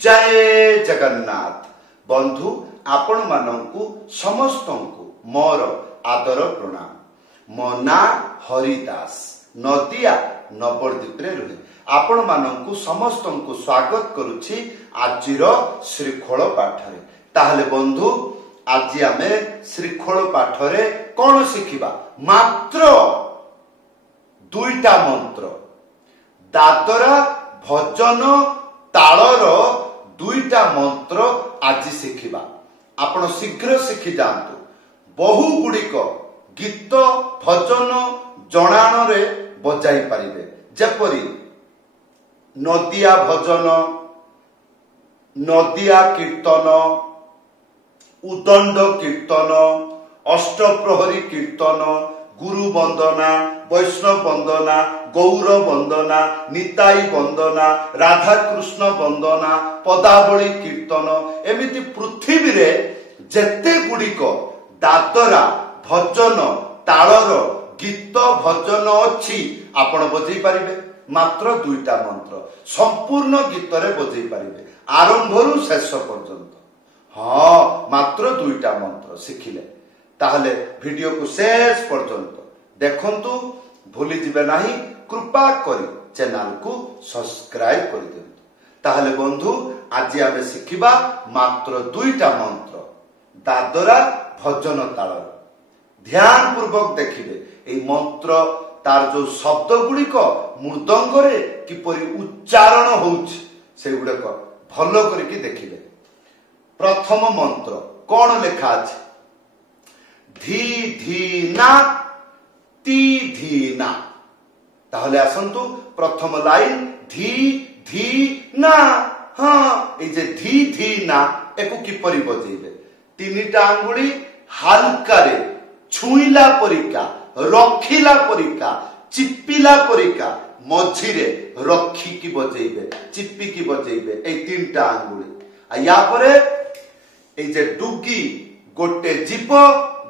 जय जगन्नाथ। बंधु आपण मानंकु समस्तंकु मोर आदर प्रणाम। मो ना हरिदास नदिया नवद्वीप रे रहे आपण मानंकु समस्तंकु स्वागत करुछि आजिर श्रीखोल पाठरे। ताहले बंधु आज आमे श्रीखोल पाठरे कोन शिखिबा? मात्र दुईटा मंत्र दादरा भजन तालर दुईटा मंत्र आज शिखिबा। आपण शीघ्र शिखि जांतु। बहु गुड़िक गीत भजन जणाण रे बजाई पारिबे, जेपरी नदिया भजन, नदिया कीर्तन, उदंड कीर्तन, अष्टप्रहरी कीर्तन, गुरु वंदना, वैष्णव वंदना, गौर वंदना, निताई वंदना, राधा कृष्ण वंदना, पदावली कीर्तन, एमिति पृथ्वी रे जेते गुड़िक दादरा भजन तालर गीत भजन अच्छी आपण बजै पारिबे। मात्र दुईटा मंत्र संपूर्ण गीत रे बजै पारिबे, आरंभरू शेष पर्यंत। हाँ, मात्र दुईटा मंत्र शिखिले ताहले वीडियो को शेष पर्यंत देखंतु, भूली जिबे नाही। कृपा करी चैनल को सब्सक्राइब कर दियंतु। ताहले बंधु आज आमे शिखिबा मात्र दुईटा मंत्र दादरा भजन तालर। ध्यान पूर्वक देखिबे एई मंत्र तार जो शब्द गुड़िक मृदंग रे किपरि उच्चारण होउछ से गुड़िक भलो करिकि देखिबे। प्रथम मंत्र कोन लेखा अछि? धी धी ना ती धी ना। ताहले आसंतु प्रथम लाइन धी धी ना। हाँ, ए जे धी धी ना एको किपरि बजेइबे? तीनिटा आंगुली हल्का रे छुईला परिका, रखिला परिका, चिप्पिला परिका मझिरे रखी की बजेइबे, चिप्पी की बजेइबे ए तीनटा आंगुली। आ या परे ए जे डुगी गोटे जीव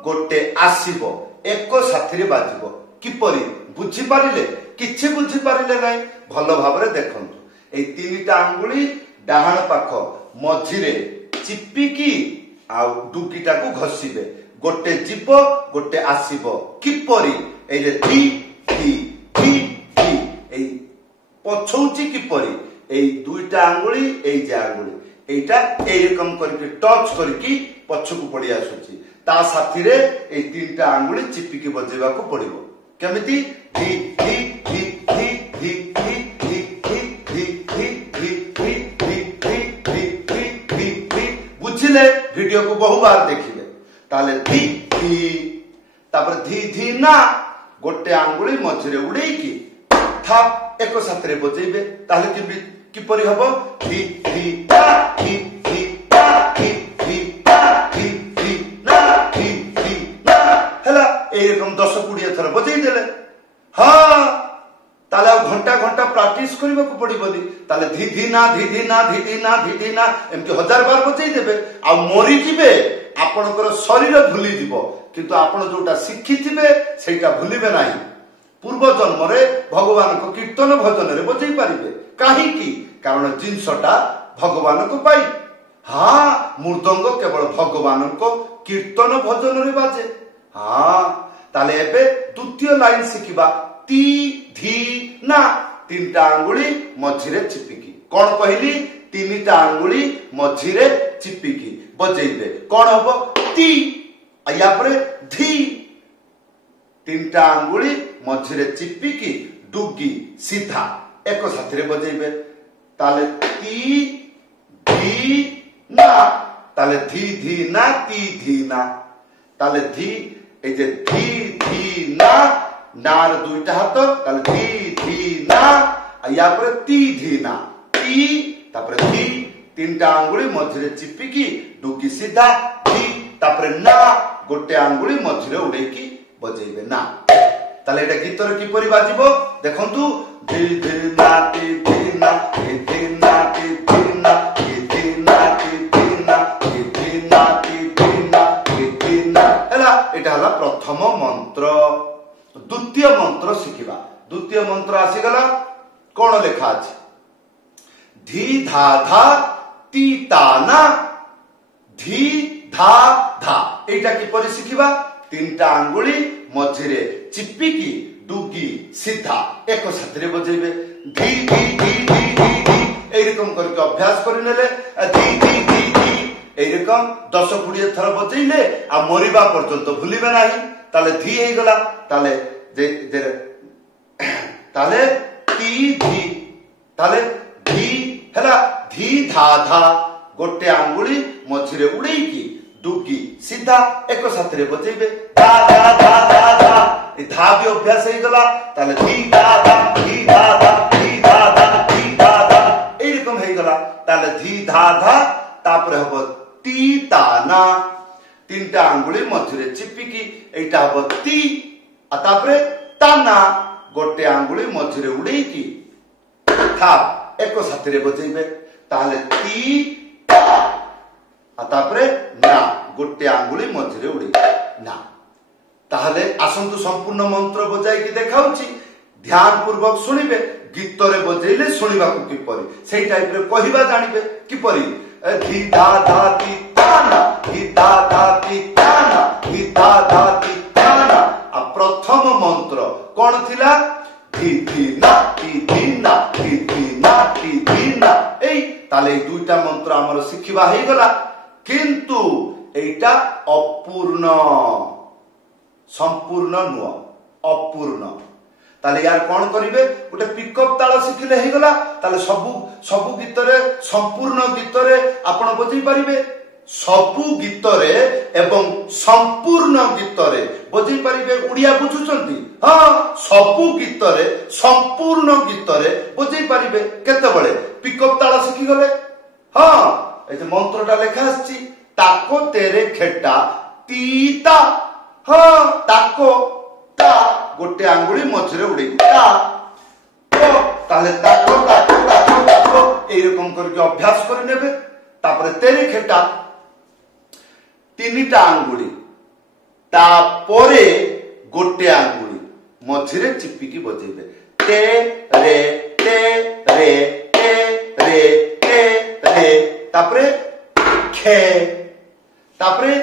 गोटे आसीबो एको साथीरे बाजिबो। किपरि बुझी पारिले? किछि बुझी पारिले नाही? भलो भाबरे देखंतु। ए तीनिटा आंगुली डाहाण पाख मझिरे चिप्पी की आ डुगीटा को घसीबे। गोटे जीव गोटे आसीबो। किपरि? ए जे धी धी धी धी ए पछौची किपरि? ए दुईटा आंगुली ए जे आंगुली एटा ए रकम करके टच करके पछकु पड़ी आसुची। ता साथी रे ए तीनटा आंगुली चिपिकी बजेबा को पड़िबो। केमिति? धी धी धी धी धी धी धी धी धी धी धी धी धी धी धी धी। बुझिले? वीडियो को बहु बार देखिले। ताले धी धी तापर धी धी ना गोटे आंगुली मझिरे उड़ेकी थाप एको साथरे बजेइबे। ताले किपरि हबो? धी धी ता धी धी ता धी धी ता धी धी ना धी धी ना। हला ए रकम 10-20 थर बजेइ देले। हाँ, ताले घंटा घंटा प्रैक्टिस करबा को पड़िबोनी। ताले धी धी ना धी धी ना धी धी ना धी धी ना एमति 1000 बार बजेइ देबे। आ मरि जिबे, आपनकर शरीर भूली जिवो, किंतु आपण जोटा शिखिथिबे सेटा भूलिबे नाही। पूर्व जन्म रे भगवान को कीर्तन भजन रे बजेइ पारिबे। काहे की? कारण जिनसटा भगवान को पाई। हाँ, मृदंग केवल भगवान को कीर्तन भजन रे बाजे। हाँ, ताले एबे द्वितीय लाइन शिखिबा ती धी ना। तीनटा आंगुली मझिरे चिपिकी। कोन कहली? तीनटा आंगुली मझिरे चिपिकी बजेइबे। कोन हबो? ती। आया परे धी। तीनटा आंगुली मझिरे चिपिकी डुगी सीधा एको साथरे बजेइबे। ताले ती धी ना। ताले धी धी ना ती धी ना। ताले धी ए जे धी धी ना नार दुईटा हाथ। ताले धी धी ना या पर ती धी ना। ती तापर धी तीनटा आंगुली मझिरे चिपिकी डुगी सीधा धी तापर ना गोटे आंगुली मझिरे उड़ेकी बजेइबे ना। ताले एटा गीतर किपरि बाजिबो देखंतु। धी धी ना ती धी ना धी धी ना ती धी ना धी धी ना ती धी ना धी धी ना ती धी ना धी धी ना। हला एटा हला प्रथम मंत्र। द्वितीय मंत्र शिखिबा। द्वितीय मंत्र आसी गला। कोन लेखा अछि? धी धा धा ती ता ना धी धा धा एटा किपरि शिखिबा तीनटा आंगुली मझिरे चिपिकी डुगी सीधा एक साथरे बजेबे धी धी धी धी धी धी एई रकम करके अभ्यास करिनेले धी धी धी धी एई रकम 10-20 थर बजेइले आ मरिबा पर्यंत भूलिबे नाही ताले धी हेई गला ताले जे ताले ती धी ताले धी हला धी धा धा गोटे आंगुली मझिरे उड़ेकी डुगी सीधा एक साथरे बजेबे धा धा धा धा धा ए धा भी अभ्यास हेई गला ताले धी धा धा धी धा धा धी धा धा धी धा धा एई रकम हेई गला ताले धी धा धा तापर हबो ती ता ना तीनटा आंगुली मझिरे चिपिकी एटा हबो ती आ तापरे ताना गोटे आंगुली मझिरे उड़ेकी था एक साथरे बजेबे ताले ती ता आ तापरे ना गोटे आंगुली मझिरे उड़े ना ताहले आसंतु संपूर्ण मंत्र बजाई की देखाउची ध्यान पूर्वक सुनिबे गीत रे बजेइले सुनिबा को किपरि सेही टाइप रे कहिबा जानिबे किपरि धी धा धा ती ताना धी धा धा ती ताना धी धा धा ती ताना आ प्रथम मंत्र कोन थिला धी धी ना ती धी ना ती धी ना ती धी ना एई ताले दुईटा मंत्र हमर शिखिबा हेई गला किंतु एटा अपूर्ण संपूर्ण नुआ अपूर्ण ताले यार कोन करिवे गोटे पिकअप ताल शिखिले हेई गला ताले सबु गीत रे संपूर्ण गीत रे आपण बजै परिबे सबु गीत रे एवं संपूर्ण गीत रे बजै परिबे उड़िया बुझुचंती हां सबु गीत रे संपूर्ण गीत रे बजै परिबे केते बळे पिकअप ताल शिखि गले हां ए जे मंत्रटा लेखा आछि ताको तेरे खेटा तीता हां ताको ता गोटे आंगुली मझिरे उड़े ता तो ताले ताको ताको ताको ताको एई रकम करके अभ्यास करि नेबे तापरे तेरे खेटा तीनटा आंगुली तापरे गोटे आंगुली मझिरे चिपिकी बजेबे ते रे ते रे ते रे ते रे तापरे खे तापरे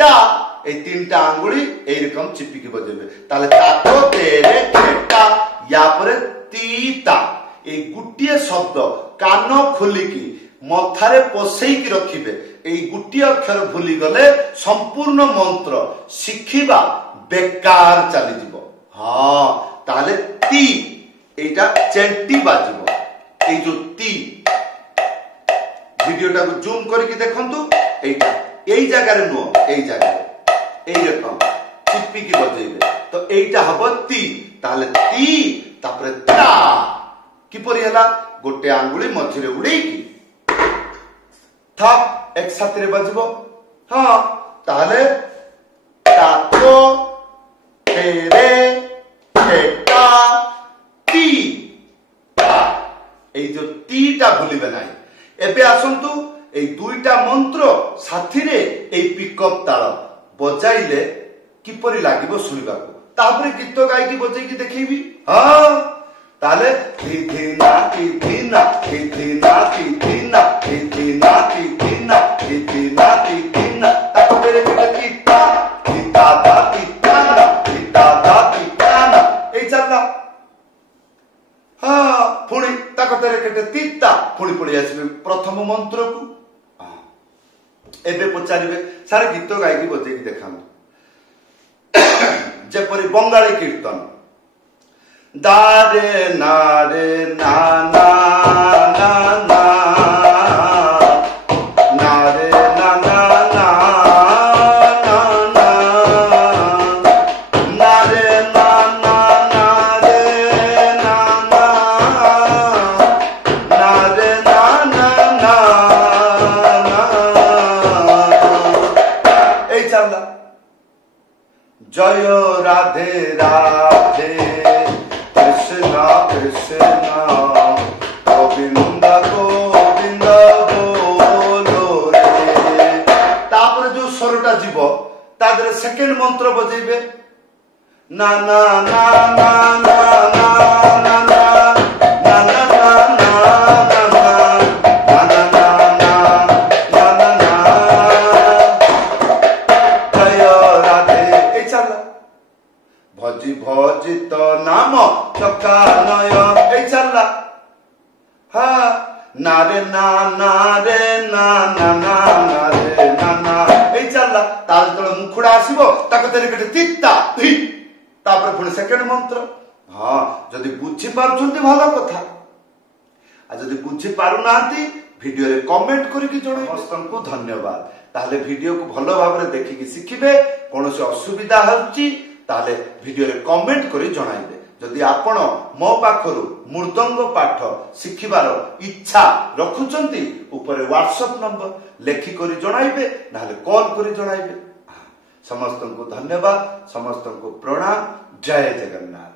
ता ए तीनटा आंगुली एई रकम चिपिकी बजेबे ताले ताको तेरे खेटा या परे तीता ए गुटिए शब्द कान खोलिकी मथारे पसेईकी रखिबे एई गुटिए अक्षर भूली गले संपूर्ण मंत्र शिखिबा बेकार चली जिवो हां ताले ती एटा चेंटी बाजिबो एई जो ती वीडियोटा को जूम करके देखंतु एटा एई जगह रे नो एई जगह रे एई रकम चिप्पी की बजेबे तो एटा हबो ती ताले ती तापरे ता किपरि हला गोटे आंगुली मझिरे उड़ेकी थाप एक साथ रे बजबो हां ताले ताको तेरे खेटा ती ता एई जो तीटा भूलिबे नाही एबे आसंतु एई दुईटा मंत्र साथी रे एई पिकअप ताल बजाइले किपरि लागिबो सुनिबाको तापरे गीत गायकी बजेकी देखैबी हां ताले धी धी ना ती धी ना धी धी ना ती धी ना धी धी ना ती धी ना धी धी ना ती धी ना ताको तेरे की ता धी ता ता ती ता ना धी ता ता ती ता ना एई चलला हां पुणी ताको तेरे केटे तीता पुणी पुणी आसीबे प्रथम मंत्र को एबे पचारिबे सारे गीत गायकी बजेकी देखानु जेपरि बंगाली कीर्तन दारे नारे ना ना ना ना नारे ना ना ना ना ना नारे ना ना ना रे ना ना नारे ना ना ना ना एई चलला जय राधे राधे कृष्णा कृष्णा गोविंद गोविंद बोलो रे तापर जो स्वरटा जीव तादरे सेकंड मंत्र बजेबे ना ना ना ना ना ना ना ना ना ना ना ना ना ना ना ना ना रे ना ना रे ना ना ना ना रे ना ना ए चलला ताल तळ मुखुडा आसीबो ताको तेरे केटे तित्ता तापर पुणी सेकंड मंत्र हाँ जदि बुझी पारुछंती भलो कथा आ जदि बुझी पारु नांती वीडियो रे कमेंट करिकि जणाइबे समस्तंकु धन्यवाद ताले वीडियो को भलो भाबरे देखिकि सिखिबे कोनोसी असुविधा होउची ताले वीडियो रे कमेंट करि जणाइबे जदि आपण मो पाखरु मृदंग पाठ शिखिबार इच्छा रखुचंती ऊपर व्हाट्सएप नंबर लेखि करि जणाइबे नाले कॉल करि जणाइबे समस्तंकु धन्यवाद समस्तंकु प्रणाम जय जगन्नाथ।